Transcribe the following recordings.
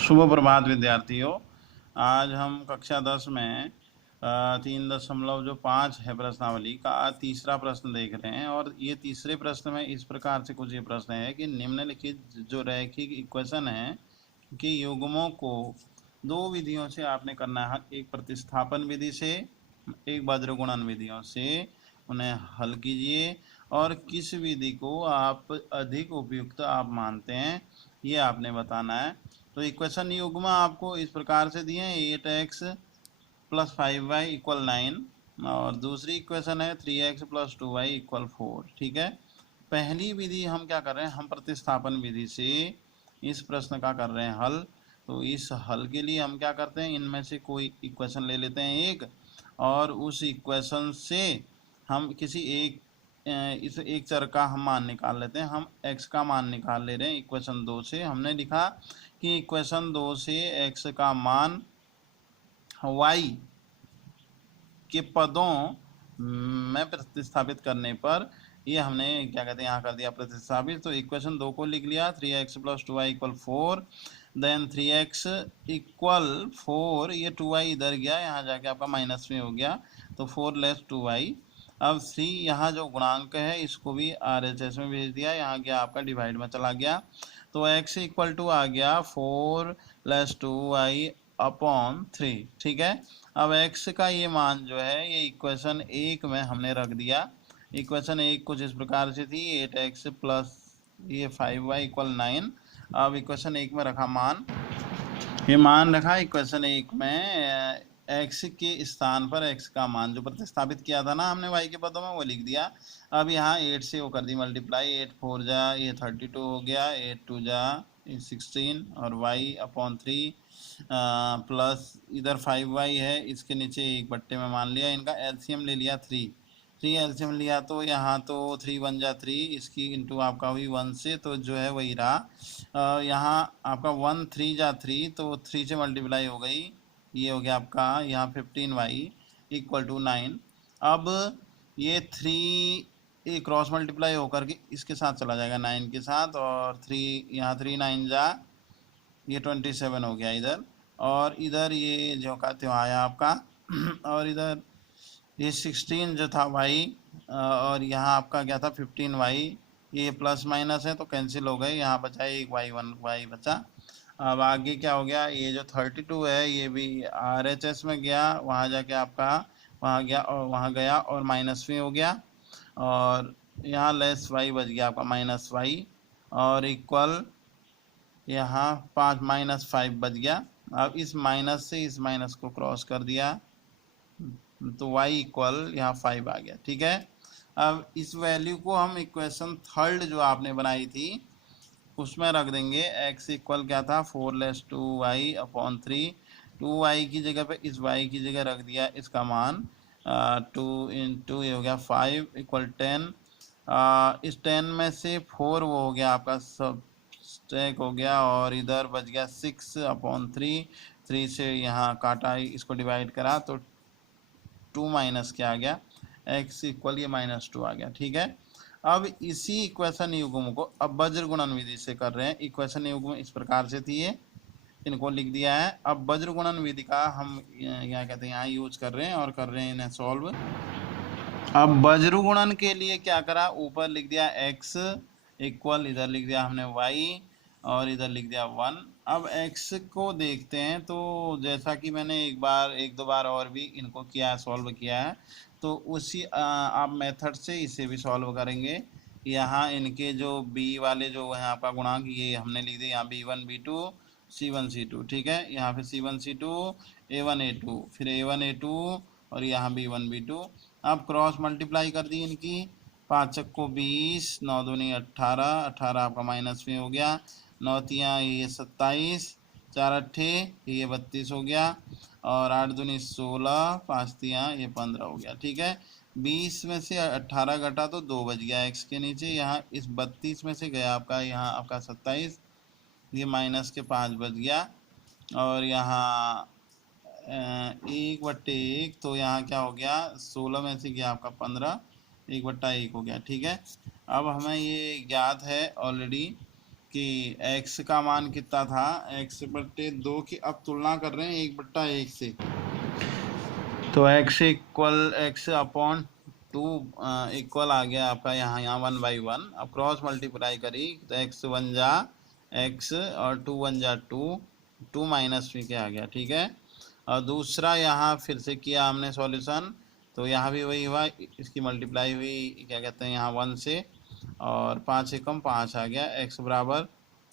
शुभ प्रभात विद्यार्थियों। आज हम कक्षा 10 में 3.5 है प्रश्नावली का तीसरा प्रश्न देख रहे हैं। और ये तीसरे प्रश्न में इस प्रकार से कुछ ये प्रश्न है कि निम्नलिखित जो रैखिक इक्वेशन है कि युग्मों को दो विधियों से आपने करना है, एक प्रतिस्थापन विधि से, एक वज्रगुणन विधियों से उन्हें हल कीजिए और किस विधि को आप अधिक उपयुक्त आप मानते हैं ये आपने बताना है। तो इक्वेशन युग्म आपको इस प्रकार से दिए हैं 8x + 5y = 9 और दूसरी इक्वेशन है 3x + 2y = 4। ठीक है, पहली विधि हम क्या कर रहे हैं, हम प्रतिस्थापन विधि से इस प्रश्न का कर रहे हैं हल। तो इस हल के लिए हम क्या करते हैं, इनमें से कोई इक्वेशन ले लेते हैं एक, और उस इक्वेशन से हम किसी एक इस एक चर का हम मान निकाल लेते हैं। हम x का मान निकाल ले रहे हैं इक्वेशन 2 से। हमने लिखा कि इक्वेशन 2 से x का मान y के पदों में प्रतिस्थापित करने पर ये हमने क्या कहते हैं यहाँ कर दिया प्रतिस्थापित। तो इक्वेशन 2 को लिख लिया 3x + 2y = 4, देन 3x = 4, ये 2y इधर गया, यहाँ जाके आपका माइनस में हो गया, तो 4 लेस 2y। अब 3 यहाँ जो गुणांक है इसको भी RHS में भेज दिया, यहाँ गया आपका डिवाइड में चला गया, तो x = आ गया 4 लेस 2y/3। ठीक है, अब x का ये मान जो है ये इक्वेशन 1 में हमने रख दिया। इक्वेशन 1 कुछ इस प्रकार से थी 8x + ये 5y = 9। अब इक्वेशन 1 में रखा मान, ये मान रखा इक्वेशन 1 में x के स्थान पर x का मान जो प्रतिस्थापित किया था ना हमने y के पदों में वो लिख दिया। अब यहाँ 8 से वो कर दी मल्टीप्लाई, 8 4 जा ये 32 हो गया, 8 2 जा 16 और y/3 प्लस इधर 5y है, इसके नीचे एक बट्टे में मान लिया, इनका एलसीएम ले लिया 3 एलसीएम लिया, तो यहाँ तो 3 1 जा 3, इसकी इंटू आपका हुई 1 से, तो जो है वही रहा। यहाँ आपका 1 3 जा 3, तो 3 से मल्टीप्लाई हो गई, ये हो गया आपका यहाँ 15y = 9। अब ये 3 ये क्रॉस मल्टीप्लाई होकर के इसके साथ चला जाएगा 9 के साथ, और 3 यहाँ 3 9 जा ये 27 हो गया इधर, और इधर ये जो का त्यों आया आपका और इधर ये 16 जो था y, और यहाँ आपका क्या था 15y, ये प्लस माइनस है तो कैंसिल हो गए, यहाँ बचा एक y 1 y बचा। अब आगे क्या हो गया, ये जो 32 है ये भी RHS में गया, वहाँ जाके आपका वहाँ गया और वहाँ गया और माइनस में हो गया, और यहाँ लेस y बच गया आपका -y, और इक्वल यहाँ 5 -5 बच गया। अब इस माइनस से इस माइनस को क्रॉस कर दिया तो y = यहाँ 5 आ गया। ठीक है, अब इस वैल्यू को हम इक्वेशन थर्ड जो आपने बनाई थी उसमें रख देंगे। x = क्या था 4 लेस 2y/3, 2y की जगह पे इस y की जगह रख दिया इसका मान 2 × ये हो गया 5 = 10। इस 10 में से 4 वो हो गया आपका सब स्टैक हो गया, और इधर बच गया 6/3, 3 से यहाँ काटा इसको डिवाइड करा तो 2 माइनस क्या आ गया x = ये -2 आ गया। ठीक है, अब इसी इक्वेशन युग्म को अब वज्रगुणन विधि से कर रहे हैं। इक्वेशन युग्म इस प्रकार से थी, ये इनको लिख दिया है। अब वज्रगुणन विधि का हम क्या कहते हैं यहाँ यूज कर रहे हैं और कर रहे हैं इन्हें सॉल्व। अब वज्रगुणन के लिए क्या करा, ऊपर लिख दिया x = इधर लिख दिया हमने y और इधर लिख दिया 1। अब x को देखते हैं, तो जैसा कि मैंने एक दो बार और भी इनको किया है, सॉल्व किया है, तो उसी आप मेथड से इसे भी सॉल्व करेंगे। यहाँ इनके जो b वाले जो है आपका गुणांक ये हमने लिख दिया, यहाँ b1 b2 c1 c2। ठीक है, यहाँ पे c1 c2 a1 a2 फिर a1 a2 और यहाँ b1 b2। अब क्रॉस मल्टीप्लाई कर दी इनकी, 5 छक्को 20, 9 दूनी 18, 18 आपका माइनस में हो गया, 9 तियाँ ये 27, 4 अट्ठे ये 32 हो गया, और 8 दूनी 16, 5 तियाँ ये 15 हो गया। ठीक है, 20 में से 18 घटा तो 2 बच गया x के नीचे, यहाँ इस 32 में से गया आपका यहाँ आपका 27, ये माइनस के 5 बच गया, और यहाँ 1/1, तो यहाँ क्या हो गया 16 में से गया आपका 15, 1/1 हो गया। ठीक है, अब हमें ये ज्ञात है ऑलरेडी कि x का मान कितना था, x बट्टे 2 की अब तुलना कर रहे हैं 1/1 से, तो x equal x upon 2 equal आ गया आपका यहाँ 1/1। अब क्रॉस मल्टीप्लाई करी तो x 1 जा x और 2 1 जा 2 माइनस में क्या आ गया, ठीक है। और दूसरा यहाँ फिर से किया हमने सॉल्यूशन, तो यहाँ भी वही हुआ, इसकी मल्टीप्लाई हुई क्या कहते हैं यहाँ 1 से, और 5 से कम 5 आ गया, x बराबर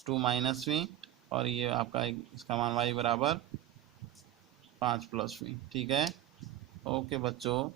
2 माइनस में, और ये आपका इसका मान y बराबर 5 प्लस में, ठीक है। ओके बच्चों।